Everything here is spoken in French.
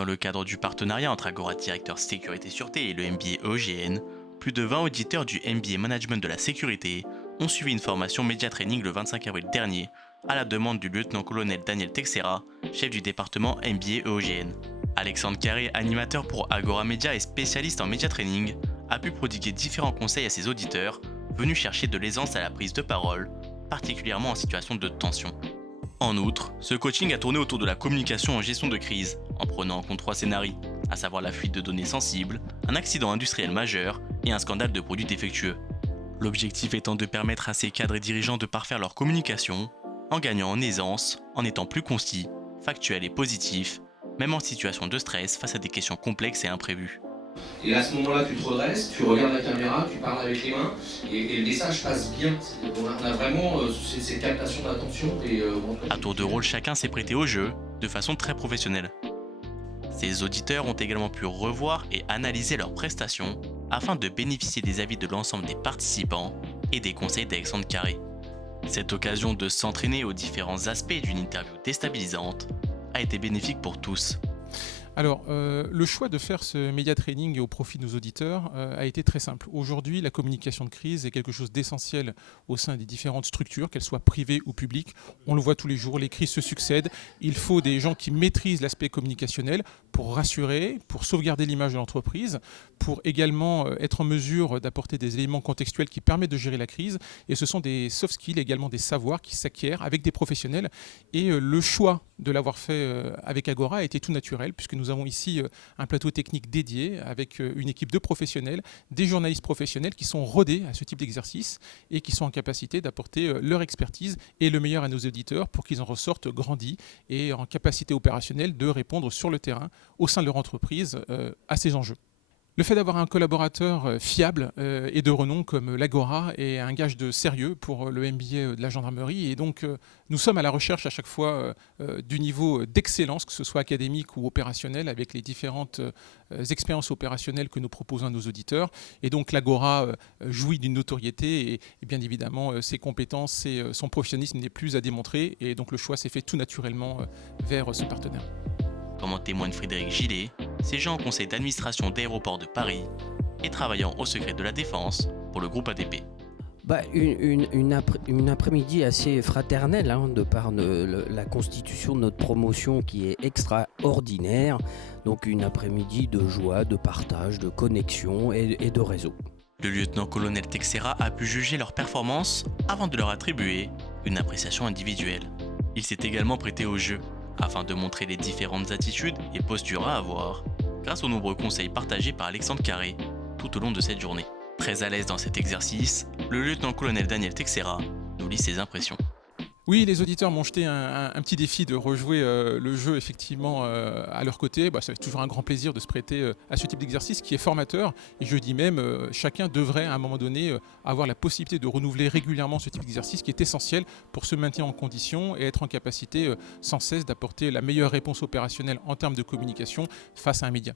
Dans le cadre du partenariat entre Agora Directeur Sécurité Sûreté et le MBA EGN, plus de 20 auditeurs du MBA Management de la Sécurité ont suivi une formation Média Training le 25 avril dernier à la demande du lieutenant-colonel Daniel Texera, chef du département MBA EGN. Alexandre Carré, animateur pour Agora Média et spécialiste en Média Training, a pu prodiguer différents conseils à ses auditeurs venus chercher de l'aisance à la prise de parole, particulièrement en situation de tension. En outre, ce coaching a tourné autour de la communication en gestion de crise, en prenant en compte 3 scénarios, à savoir la fuite de données sensibles, un accident industriel majeur et un scandale de produits défectueux. L'objectif étant de permettre à ces cadres et dirigeants de parfaire leur communication, en gagnant en aisance, en étant plus concis, factuels et positifs, même en situation de stress face à des questions complexes et imprévues. Et à ce moment-là, tu te redresses, tu regardes la caméra, tu parles avec les mains, et le message passe bien. On a vraiment cette captation d'attention. À tour de rôle, chacun s'est prêté au jeu, de façon très professionnelle. Ces auditeurs ont également pu revoir et analyser leurs prestations afin de bénéficier des avis de l'ensemble des participants et des conseils d'Alexandre Carré. Cette occasion de s'entraîner aux différents aspects d'une interview déstabilisante a été bénéfique pour tous. Alors, le choix de faire ce média training au profit de nos auditeurs a été très simple. Aujourd'hui, la communication de crise est quelque chose d'essentiel au sein des différentes structures, qu'elles soient privées ou publiques. On le voit tous les jours, les crises se succèdent. Il faut des gens qui maîtrisent l'aspect communicationnel pour rassurer, pour sauvegarder l'image de l'entreprise, pour également être en mesure d'apporter des éléments contextuels qui permettent de gérer la crise. Et ce sont des soft skills, également des savoirs qui s'acquièrent avec des professionnels. Et le choix de l'avoir fait avec Agora a été tout naturel, puisque nous avons ici un plateau technique dédié avec une équipe de professionnels, des journalistes professionnels qui sont rodés à ce type d'exercice et qui sont en capacité d'apporter leur expertise et le meilleur à nos auditeurs pour qu'ils en ressortent grandis et en capacité opérationnelle de répondre sur le terrain au sein de leur entreprise à ces enjeux. Le fait d'avoir un collaborateur fiable et de renom comme l'Agora est un gage de sérieux pour le MBA de la gendarmerie. Et donc, nous sommes à la recherche à chaque fois du niveau d'excellence, que ce soit académique ou opérationnel, avec les différentes expériences opérationnelles que nous proposons à nos auditeurs. Et donc, l'Agora jouit d'une notoriété et bien évidemment, ses compétences et son professionnalisme n'est plus à démontrer. Et donc, le choix s'est fait tout naturellement vers ce partenaire. Comme en témoigne Frédéric Gillet, siégeant au conseil d'administration d'Aéroports de Paris et travaillant au secret de la défense pour le groupe ADP. Une après-midi assez fraternelle, de par la constitution de notre promotion qui est extraordinaire. Donc une après-midi de joie, de partage, de connexion et de réseau. Le lieutenant-colonel Texera a pu juger leur performance avant de leur attribuer une appréciation individuelle. Il s'est également prêté au jeu afin de montrer les différentes attitudes et postures à avoir grâce aux nombreux conseils partagés par Alexandre Carré tout au long de cette journée. Très à l'aise dans cet exercice, le lieutenant-colonel Daniel Texera nous lit ses impressions. Oui, les auditeurs m'ont jeté un petit défi de rejouer le jeu à leur côté. Ça fait toujours un grand plaisir de se prêter à ce type d'exercice qui est formateur. Et je dis même, chacun devrait à un moment donné avoir la possibilité de renouveler régulièrement ce type d'exercice qui est essentiel pour se maintenir en condition et être en capacité sans cesse d'apporter la meilleure réponse opérationnelle en termes de communication face à un média.